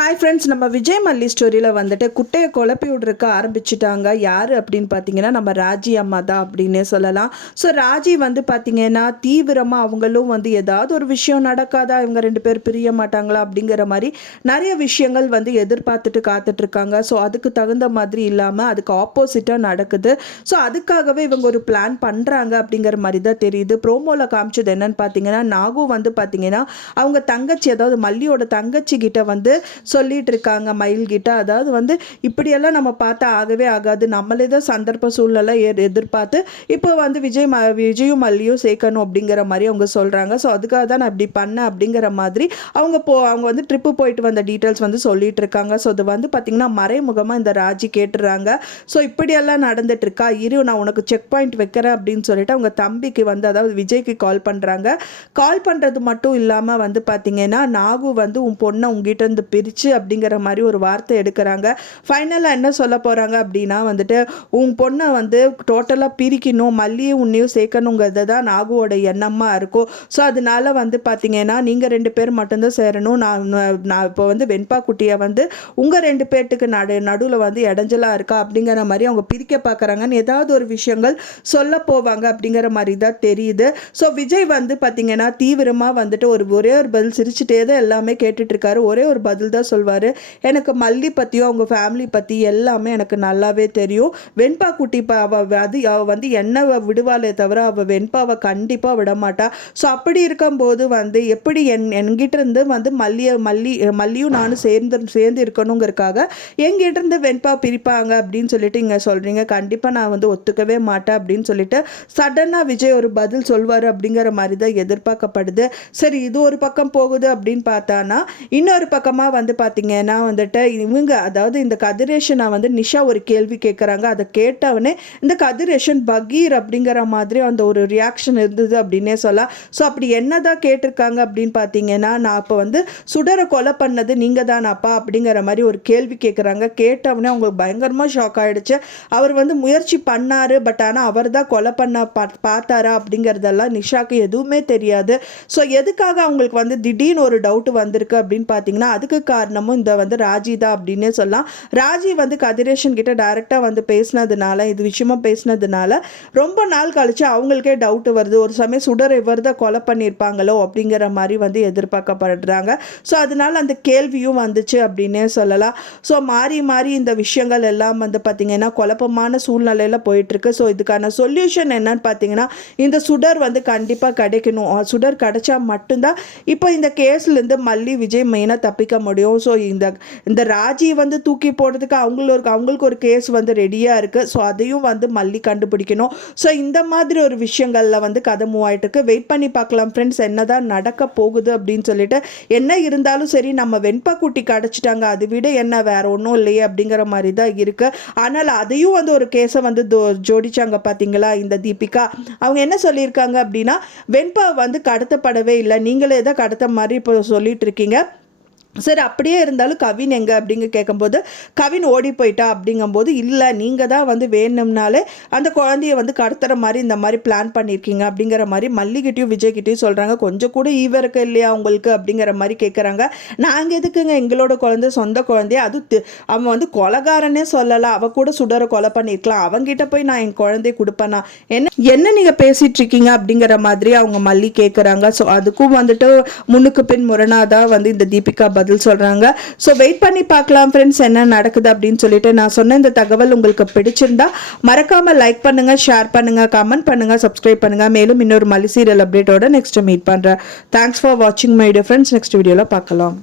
Hi friends, நம்ம விஜய் மல்லி ஸ்டோரியில் வந்துட்டு குட்டையை குழப்பி விட்றக்க ஆரம்பிச்சிட்டாங்க. யார் அப்படின்னு பார்த்தீங்கன்னா நம்ம ராஜி அம்மா தான் அப்படின்னே சொல்லலாம். ஸோ ராஜி வந்து பார்த்தீங்கன்னா தீவிரமாக அவங்களும் வந்து ஏதாவது ஒரு விஷயம் நடக்காதா, இவங்க ரெண்டு பேர் பிரிய மாட்டாங்களா அப்படிங்கிற மாதிரி நிறைய விஷயங்கள் வந்து எதிர்பார்த்துட்டு காத்துட்ருக்காங்க. ஸோ அதுக்கு தகுந்த மாதிரி இல்லாமல் அதுக்கு ஆப்போசிட்டாக நடக்குது. ஸோ அதுக்காகவே இவங்க ஒரு பிளான் பண்ணுறாங்க அப்படிங்கிற மாதிரி தான் தெரியுது. ப்ரோமோவில் காமிச்சது என்னன்னு பார்த்தீங்கன்னா நாகு வந்து பார்த்தீங்கன்னா அவங்க தங்கச்சி, அதாவது மல்லியோட தங்கச்சி கிட்ட வந்து சொல்லிட்டு இருக்காங்க மயில்கிட்ட. அதாவது வந்து இப்படியெல்லாம் நம்ம பார்த்தா ஆகவே ஆகாது, நம்மளே தான் சந்தர்ப்ப சூழ்நிலை எதிர்பார்த்து இப்போ வந்து விஜயும் மல்லியும் சேர்க்கணும் அப்படிங்கிற மாதிரி அவங்க சொல்கிறாங்க. ஸோ அதுக்காக தான் நான் இப்படி பண்ணேன் அப்படிங்கிற மாதிரி அவங்க வந்து ட்ரிப்பு போயிட்டு வந்த டீட்டெயில்ஸ் வந்து சொல்லிட்டு இருக்காங்க. ஸோ அது வந்து பார்த்திங்கன்னா மறைமுகமாக இந்த ராஜி கேட்டுறாங்க. ஸோ இப்படியெல்லாம் நடந்துட்டு இருக்கா, இரு நான் உனக்கு செக் பாயிண்ட் வைக்கிறேன் அப்படின்னு சொல்லிட்டு அவங்க தம்பிக்கு வந்து, அதாவது விஜய்க்கு கால் பண்ணுறாங்க. கால் பண்ணுறது மட்டும் இல்லாமல் வந்து பார்த்திங்கன்னா நாகு வந்து உன் பொண்ணை உங்ககிட்ட இருந்து பிரித்து அப்படிங்கிற மாதிரி ஒரு வார்த்தை எடுக்கிறாங்க. ஃபைனலாக என்ன சொல்ல போகிறாங்க அப்படின்னா வந்துட்டு உன் பொண்ணை வந்து டோட்டலாக பிரிக்கணும், மல்லியும் உன்னையும் சேர்க்கணுங்கிறது தான் நாகுவோட எண்ணமாக இருக்கும். ஸோ அதனால வந்து பார்த்தீங்கன்னா நீங்கள் ரெண்டு பேர் மட்டும்தான் சேரணும். நான் இப்போ வந்து வெண்பா குட்டியை வந்து உங்கள் ரெண்டு பேர்த்துக்கு நடுவில் வந்து இடைஞ்சலாக இருக்கா அப்படிங்கிற மாதிரி அவங்க பிரிக்க பார்க்குறாங்கன்னு ஏதாவது ஒரு விஷயங்கள் சொல்ல போவாங்க அப்படிங்கிற மாதிரி தான் தெரியுது. ஸோ விஜய் வந்து பார்த்தீங்கன்னா தீவிரமாக வந்துட்டு ஒரே ஒரு பதில் சிரிச்சுட்டே தான் எல்லாமே கேட்டுட்ருக்காரு. ஒரே ஒரு பதில் தான் சொல்வார், எனக்கு மல்லி பற்றியும் அவங்க ஃபேமிலி பற்றி எல்லாமே எனக்கு நல்லாவே தெரியும். வெண்பா குட்டி அவள் வந்து என்ன விடுவாளே தவிர அவள் வெண்பாவை கண்டிப்பாக விடமாட்டா. ஸோ அப்படி இருக்கும்போது வந்து எப்படி என்கிட்ட இருந்து வந்து மல்லியும் நானும் சேர்ந்து இருக்கணுங்கிறதுக்காக என்கிட்ட இருந்து வெண்பா பிரிப்பாங்க அப்படின்னு சொல்லிட்டு இங்கே சொல்கிறீங்க. கண்டிப்பாக நான் வந்து ஒத்துக்கவே மாட்டேன் அப்படின்னு சொல்லிட்டு சடனாக விஜய் ஒரு பதில் சொல்வார் அப்படிங்கிற மாதிரி தான் எதிர்பார்க்கப்படுது. சரி, இது ஒரு பக்கம் போகுது அப்படின்னு பார்த்தானா இன்னொரு பக்கமாக வந்து பார்த்தீங்கன்னா வந்துட்டு இவங்க, அதாவது இந்த கதிரேஷனை வந்து நிஷா ஒரு கேள்வி கேட்குறாங்க. அதை கேட்டவனே இந்த கதிரேஷன் பகீர் அப்படிங்கிற மாதிரி அந்த ஒரு ரியாக்ஷன் இருந்தது அப்படின்னே சொல்லலாம். ஸோ அப்படி என்னதான் கேட்டிருக்காங்க அப்படின்னு பார்த்தீங்கன்னா, நான் இப்போ வந்து சுடரை கொலை பண்ணது நீங்கள் தானாப்பா அப்படிங்கிற மாதிரி ஒரு கேள்வி கேட்குறாங்க. கேட்டவனே அவங்களுக்கு பயங்கரமாக ஷாக் ஆகிடுச்சு. அவர் வந்து முயற்சி பண்ணார், பட் ஆனால் அவர் தான் கொலை பண்ண பார்த்தாரா அப்படிங்கிறதெல்லாம் நிஷாக்கு எதுவுமே தெரியாது. ஸோ எதுக்காக அவங்களுக்கு வந்து திடீர்னு ஒரு டவுட் வந்திருக்கு அப்படின்னு பார்த்தீங்கன்னா அதுக்கு காரணமும் இந்த வந்து ராஜி தான் அப்படின்னே சொல்லலாம். ராஜி வந்து கதிரேஷன் கிட்ட டைரெக்டாக வந்து பேசினதுனால, இது விஷயமா பேசினதுனால ரொம்ப நாள் கழிச்சு அவங்களுக்கே டவுட் வருது. ஒரு சமயம் சுடர் இவர் தான் கொலை பண்ணியிருப்பாங்களோ அப்படிங்கிற மாதிரி வந்து எதிர்பார்க்கப்படுறாங்க. ஸோ அதனால அந்த கேள்வியும் வந்துச்சு அப்படின்னே சொல்லலாம். ஸோ மாறி மாறி இந்த விஷயங்கள் எல்லாம் வந்து பார்த்திங்கன்னா குழப்பமான சூழ்நிலையில் போயிட்டுருக்கு. ஸோ இதுக்கான சொல்யூஷன் என்னன்னு பார்த்தீங்கன்னா இந்த சுடர் வந்து கண்டிப்பாக கிடைக்கணும். சுடர் கிடைச்சா மட்டும்தான் இப்போ இந்த கேஸ்லேருந்து மல்லி விஜய் மெயினாக தப்பிக்க முடியும். ஸோ இந்த ராஜி வந்து தூக்கி போடுறதுக்கு அவங்களுக்கு ஒரு கேஸ் வந்து ரெடியாக இருக்குது. ஸோ அதையும் வந்து மல்லி கண்டுபிடிக்கணும். ஸோ இந்த மாதிரி ஒரு விஷயங்களில் வந்து கதை மூவ் ஆகிட்டு இருக்கு. வெயிட் பண்ணி பார்க்கலாம் ஃப்ரெண்ட்ஸ், என்னதான் நடக்க போகுது அப்படின்னு சொல்லிட்டு. என்ன இருந்தாலும் சரி, நம்ம வெண்பா குட்டி கிடச்சிட்டாங்க, அதை விட என்ன வேற ஒன்றும் இல்லையே அப்படிங்கிற மாதிரி தான் இருக்குது. ஆனால் அதையும் வந்து ஒரு கேஸை வந்து ஜோடிச்சாங்க பார்த்தீங்களா இந்த தீபிகா. அவங்க என்ன சொல்லியிருக்காங்க அப்படின்னா, வெண்பா வந்து கடத்தப்படவே இல்லை, நீங்களே தான் கடத்த மாதிரி இப்போ சொல்லிட்டு இருக்கீங்க. சரி, அப்படியே இருந்தாலும் கவின் எங்கே அப்படிங்க கேட்கும்போது கவின் ஓடி போயிட்டா அப்படிங்கும்போது, இல்லை நீங்கள் தான் வந்து வேணும்னாலே அந்த குழந்தைய வந்து கடத்துகிற மாதிரி இந்த மாதிரி பிளான் பண்ணியிருக்கீங்க அப்படிங்கிற மாதிரி மல்லிகிட்டையும் விஜய்கிட்டையும் சொல்கிறாங்க. கொஞ்சம் கூட ஈவருக்கு இல்லையா உங்களுக்கு அப்படிங்கிற மாதிரி கேட்குறாங்க. நாங்கள் எதுக்குங்க, எங்களோட குழந்தை சொந்த குழந்தைய, அது அவன் வந்து கொலைகாரனே சொல்லலாம், அவள் கூட சுடரை கொலை பண்ணியிருக்கலாம், அவங்ககிட்ட போய் நான் என் குழந்தைய கொடுப்பேனா, என்ன நீங்கள் பேசிகிட்டு இருக்கீங்க அப்படிங்கிற மாதிரி அவங்க மல்லி கேட்குறாங்க. ஸோ அதுக்கும் வந்துட்டு முன்னுக்கு பின் முரணாதான் வந்து இந்த தீபிகா பதில் சொல்றாங்க. ஸோ வெயிட் பண்ணி பார்க்கலாம் ஃப்ரெண்ட்ஸ் என்ன நடக்குது அப்படின்னு சொல்லிட்டு. நான் சொன்ன இந்த தகவல் உங்களுக்கு பிடிச்சிருந்தா மறக்காம லைக் பண்ணுங்க, ஷேர் பண்ணுங்க, கமெண்ட் பண்ணுங்க, சப்ஸ்கிரைப் பண்ணுங்க. மேலும் இன்னொரு மல்லி சீரியல் அப்டேட்டோட நெக்ஸ்ட் மீட் பண்றேன். தேங்க்ஸ் ஃபார் வாட்சிங் மை டியர் ஃப்ரெண்ட்ஸ். நெக்ஸ்ட் வீடியோல பார்க்கலாம்.